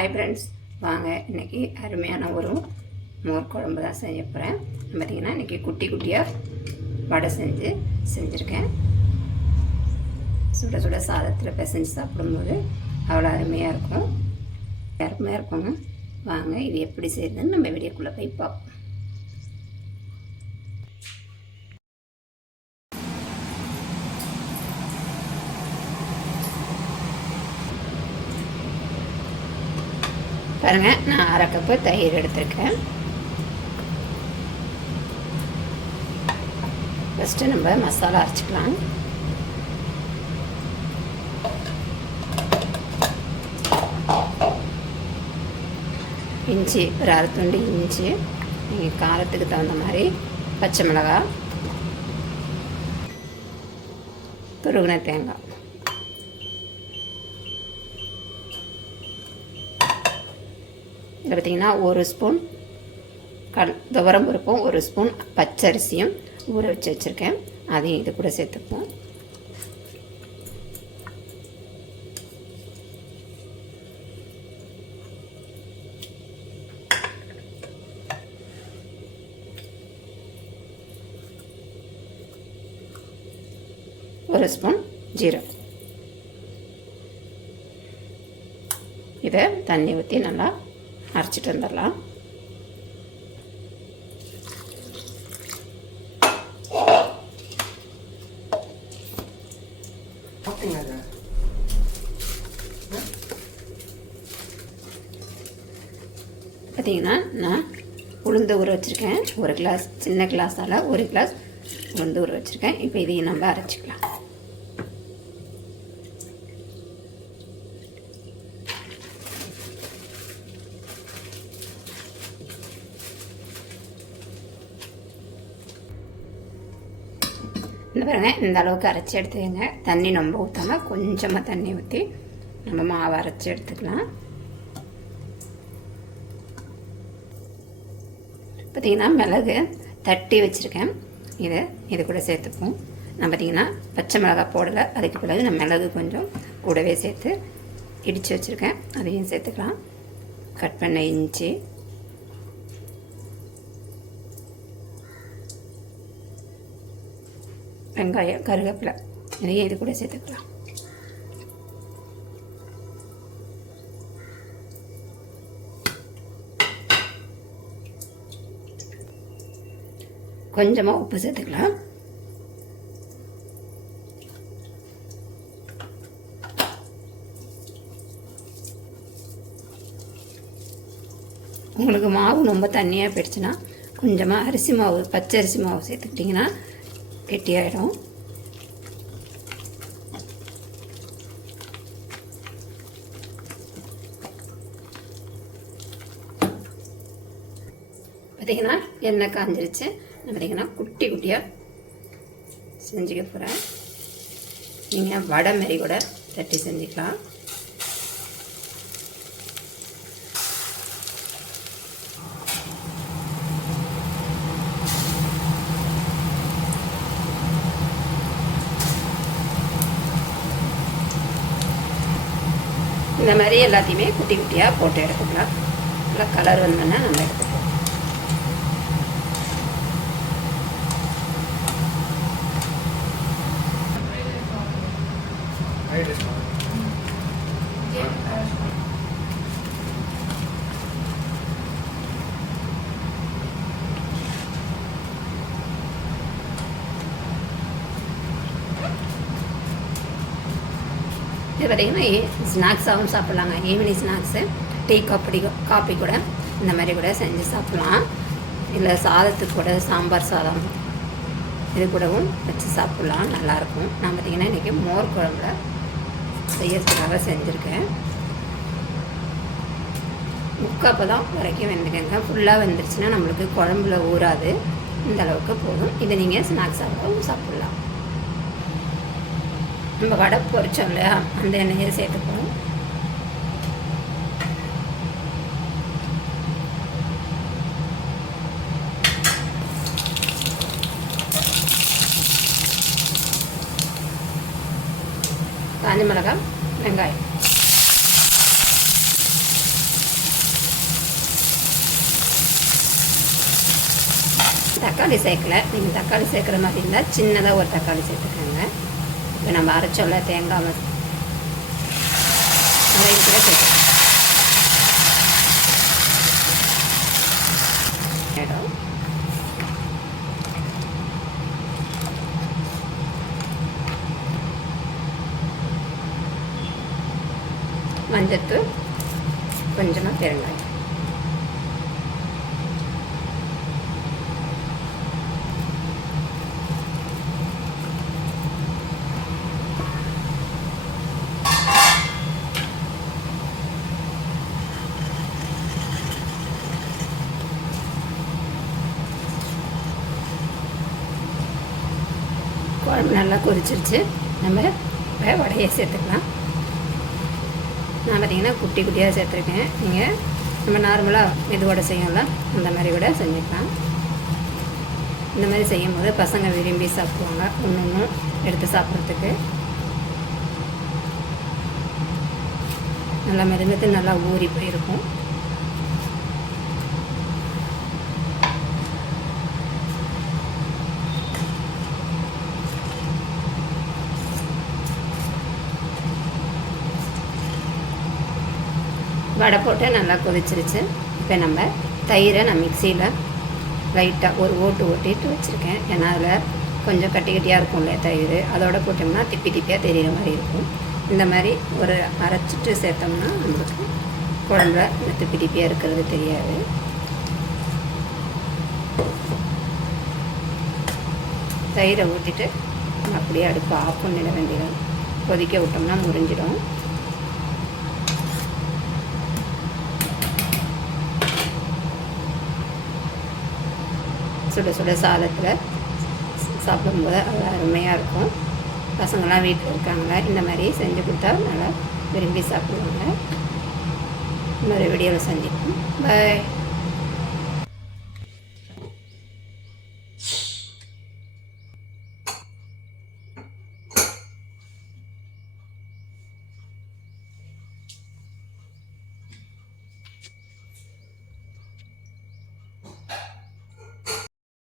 Hi friends வாங்க இன்றைக்கி அருமையான ஒரு மோர் குழம்பு தான் செய்ய போகிறேன் பார்த்திங்கன்னா இன்றைக்கி குட்டி குட்டியாக வடை செஞ்சு செஞ்சுருக்கேன். சுட சுட சாதத்தில் பிசைஞ்சு சாப்பிடும்போது அவ்வளோ அருமையாக இருக்கும். அருமையாக இருக்குங்க வாங்க இது எப்படி செய்யுதுன்னு நம்ம வீடியோக்குள்ளே போய் பார்ப்போம். பாருங்கள் நான் அரை கப்பு தயிர் எடுத்திருக்கேன். ஃபஸ்ட்டு நம்ம மசாலா அரைச்சிக்கலாம். இஞ்சி ஒரு அரை துண்டு இஞ்சி நீங்கள் காரத்துக்கு தகுந்த மாதிரி பச்சை மிளகாய் துருகுன தேங்காய். இதில் பார்த்திங்கன்னா ஒரு ஸ்பூன் கல் துவரம் பருப்பும் ஒரு ஸ்பூன் பச்சரிசியும் ஊற வச்சு வச்சுருக்கேன். அதையும் இது கூட சேர்த்துப்போம். ஒரு ஸ்பூன் ஜீரகம். இதை தண்ணி ஊற்றி நல்லா அரைச்சிட்டு வந்துடலாம். பார்த்தீங்கன்னா நான் உளுந்து ஊற வச்சுருக்கேன். ஒரு கிளாஸ் சின்ன கிளாஸால் ஒரு கிளாஸ் உளுந்து ஊற வச்சுருக்கேன். இப்போ இதையும் நம்ம அரைச்சிக்கலாம். இந்த பாருங்க இந்த அளவுக்கு அரைச்சி எடுத்துக்கங்க. தண்ணி ரொம்ப ஊற்றாமல் கொஞ்சமாக தண்ணி ஊற்றி நம்ம மாவு அரைச்சி எடுத்துக்கலாம். பார்த்திங்கன்னா மிளகு தட்டி வச்சுருக்கேன். இதை இது கூட சேர்த்துப்போம். நான் பார்த்திங்கன்னா பச்சை மிளகாய் போடலை அதுக்கு பிறகு நான் மிளகு கொஞ்சம் கூடவே சேர்த்து இடித்து வச்சுருக்கேன். அதையும் சேர்த்துக்கலாம். கட் பண்ண இஞ்சி வெங்காயம் கருவேப்பிலை நிறைய இது கூட சேர்த்துக்கலாம். கொஞ்சமாக உப்பு சேர்த்துக்கலாம். உங்களுக்கு மாவு ரொம்ப தண்ணியாக போயிடுச்சுன்னா கொஞ்சமாக அரிசி மாவு பச்சை அரிசி மாவு சேர்த்துக்கிட்டிங்கன்னா கெட்டியாயிடும். பார்த்தீங்கன்னா எண்ணெய் காஞ்சிருச்சு. பார்த்தீங்கன்னா குட்டி குட்டியாக செஞ்சுக்க போகிறேன் நீங்கள் வடை மாரி கூட தட்டி செஞ்சுக்கலாம் இந்த மாதிரி எல்லாத்தையுமே குட்டி குட்டியாக போட்டு எடுத்துக்கலாம். நல்லா கலர் வந்தோன்னா நம்ம எடுத்துக்கலாம். இது பார்த்திங்கன்னா ஸ்நாக்ஸாகவும் சாப்பிட்லாங்க. Evening snacks tea coffee coffee கூட இந்த மாதிரி கூட செஞ்சு சாப்பிட்லாம். இல்லை சாதத்துக்கு கூட சாம்பார் சாதம் இது கூடவும் வச்சு சாப்பிட்லாம். நல்லாயிருக்கும் நான் பார்த்திங்கன்னா இன்றைக்கி மோர் குழம்புல செய்யறதுக்காக செஞ்சுருக்கேன். முக்காப்போ தான் வரைக்கும் வெந்துக்கங்க ஃபுல்லாக வெந்துருச்சுன்னா நம்மளுக்கு குழம்புல ஊறாது. இந்த அளவுக்கு போதும். இதை நீங்கள் ஸ்நாக்ஸாகவும் சாப்பிட்லாம். நம்ம வடை பொறிச்சோம் இல்லையா அந்த எண்ணெயை சேர்த்துக்கணும். காஞ்ச மிளகாய் வெங்காயம். தக்காளி சேர்க்கல. நீங்கள் தக்காளி சேர்க்குற மாதிரி இருந்தால் சின்னதாக ஒரு தக்காளி சேர்த்துக்கோங்க. இப்போ நம்ம அரைச்சோல்ல தேங்காய் மச- அதையும் கூட சேர்த்துக்கலாம் இடம் மஞ்சத்தூள் கொஞ்சமாக பெருங்காயம். குழம்பு நல்லா கொதிச்சிருச்சு. நம்ம இப்போ வடையை சேர்த்துக்கலாம். நான் பார்த்தீங்கன்னா குட்டி குட்டியாக சேர்த்துருக்கேன். நீங்கள் நம்ம நார்மலாக மெது செய்யலாம். அந்த மாதிரி கூட செஞ்சுக்கலாம். இந்த மாதிரி செய்யும் போது பசங்க விரும்பி சாப்பிடுவாங்க. ஒன்று ஒன்று எடுத்து சாப்பிட்றதுக்கு. நல்லா மெதுமெத்து நல்லா ஊறி போயிருக்கும். வடை போட்டு நல்லா கொதிச்சிருச்சு. இப்போ நம்ம தயிரை நான் மிக்சியில் லைட்டாக ஒரு ஓட்டு ஓட்டிட்டு வச்சுருக்கேன். ஏன்னா அதில் கொஞ்சம் கட்டி கட்டியாக இருக்கும்ல தயிர். அதோட போட்டோம்னா திப்பி திப்பியாக தெரிகிற மாதிரி இருக்கும். இந்த மாதிரி ஒரு அரைச்சிட்டு சேர்த்தோம்னா நம்மளுக்கு குழம்புல இந்த திப்பி திப்பியாக இருக்கிறது தெரியாது. தயிரை ஊற்றிட்டு அப்படியே அடுப்பு ஆஃப் பண்ணிட வேண்டியது கொதிக்க விட்டோம்னா முறிஞ்சிடும். சுட சுட சாதத்தில் சாப்பிடும்போது அது அருமையாக இருக்கும். பசங்களாம் வீட்டில் இருக்காங்க. இந்த மாதிரி செஞ்சு கொடுத்தா நல்லா விரும்பி சாப்பிடுவாங்க. இன்னொரு வீடியோவில் சந்திப்போம். பாய்